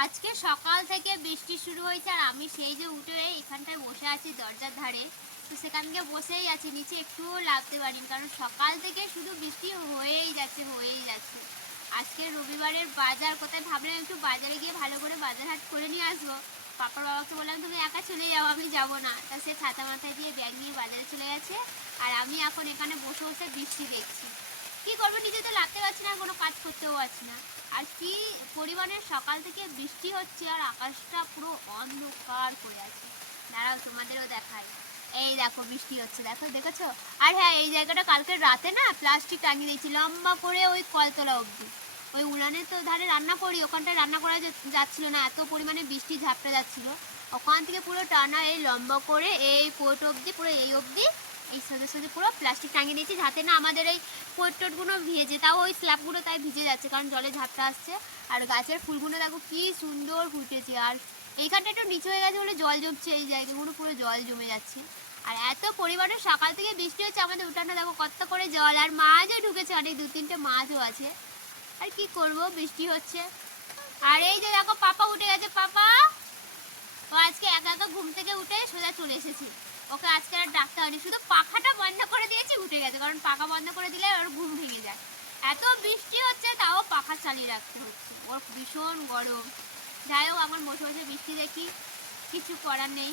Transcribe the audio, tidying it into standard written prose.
আজকে সকাল থেকে বৃষ্টি শুরু হয়েছে আর আমি সেই যে উঠে এখানটায় বসে আছি দরজার ধারে। তো সেখান থেকে বসেই আছি, নিচে একটুও নামতে পারিনি কারণ সকাল থেকে শুধু বৃষ্টি হয়েই যাচ্ছে। আজকে রবিবারের বাজার কোথায় ভাবলাম একটু বাজারে গিয়ে ভালো করে বাজার হাট করে নিয়ে আসবো। পাপার বাবাকে বললাম তুমি একা চলে যাও, আমি যাবো না। তা সে ছাতা মাথায় দিয়ে ব্যাগ নিয়ে বাজারে চলে গেছে আর আমি এখন এখানে বসে বসে বৃষ্টি দেখছি। কি করবো, নিজে তো লাগতে পারছি না, কোনো কাজ করতেও পারছি না। আর কি পরিমাণে সকাল থেকে বৃষ্টি হচ্ছে আর আকাশটা পুরো অন্ধকার করে আছে। দাঁড়াও তোমাদেরও দেখাই। এই দেখো বৃষ্টি হচ্ছে, দেখো দেখেছো? আর হ্যাঁ, এই জায়গাটা কালকে রাতে না প্লাস্টিক টাঙিয়ে দিয়েছি লম্বা করে ওই কলতলা অবধি। ওই উনানের তো ধারে রান্না করি, ওখানটায় রান্না করা যাচ্ছিল না, এত পরিমাণে বৃষ্টি ঝাপটা যাচ্ছিল। ওখান থেকে পুরো টানা এই লম্বা করে এই পোট অবধি, পুরো এই অবধি এই সোজা সোজা পুরো প্লাস্টিক টাঙিয়ে দিয়েছি যাতে না আমাদের এই পোট টোটগুলো ভিজে, তাও ওই স্ল্যাবগুলো তাই ভিজে যাচ্ছে কারণ জলে ঝাপটা আসছে। আর গাছের ফুলগুলো দেখো কি সুন্দর ফুটেছে। আর এইখানটা একটু নিচু হয়ে গেছে বলে জল জমছে, এই জায়গাগুলো পুরো জল জমে যাচ্ছে। আর এত পরিমাণে সকাল থেকে বৃষ্টি হচ্ছে, আমাদের উঠানে দেখো কত করে জল, আর মাছও ঢুকেছে, অনেক 2-3টে মাছও আছে। আর কি করব, বৃষ্টি হচ্ছে। আর এই যে দেখো পাপা উঠে গেছে, পাপা ও আজকে একা একা ঘুম থেকে উঠে সোজা চলে এসেছে। ওকে আজকে আর ডাকতে হয়নি, শুধু পাখাটা বন্ধ করে দিয়েছি উঠে গেছে, কারণ পাখা বন্ধ করে দিলে ওর ঘুম ভেঙে যায়। এত বৃষ্টি হচ্ছে তাও পাখা চালিয়ে রাখতে হচ্ছে, ওর ভীষণ গরম। যাই হোক, আমার বসে বসে বৃষ্টি দেখি, কিছু করার নেই।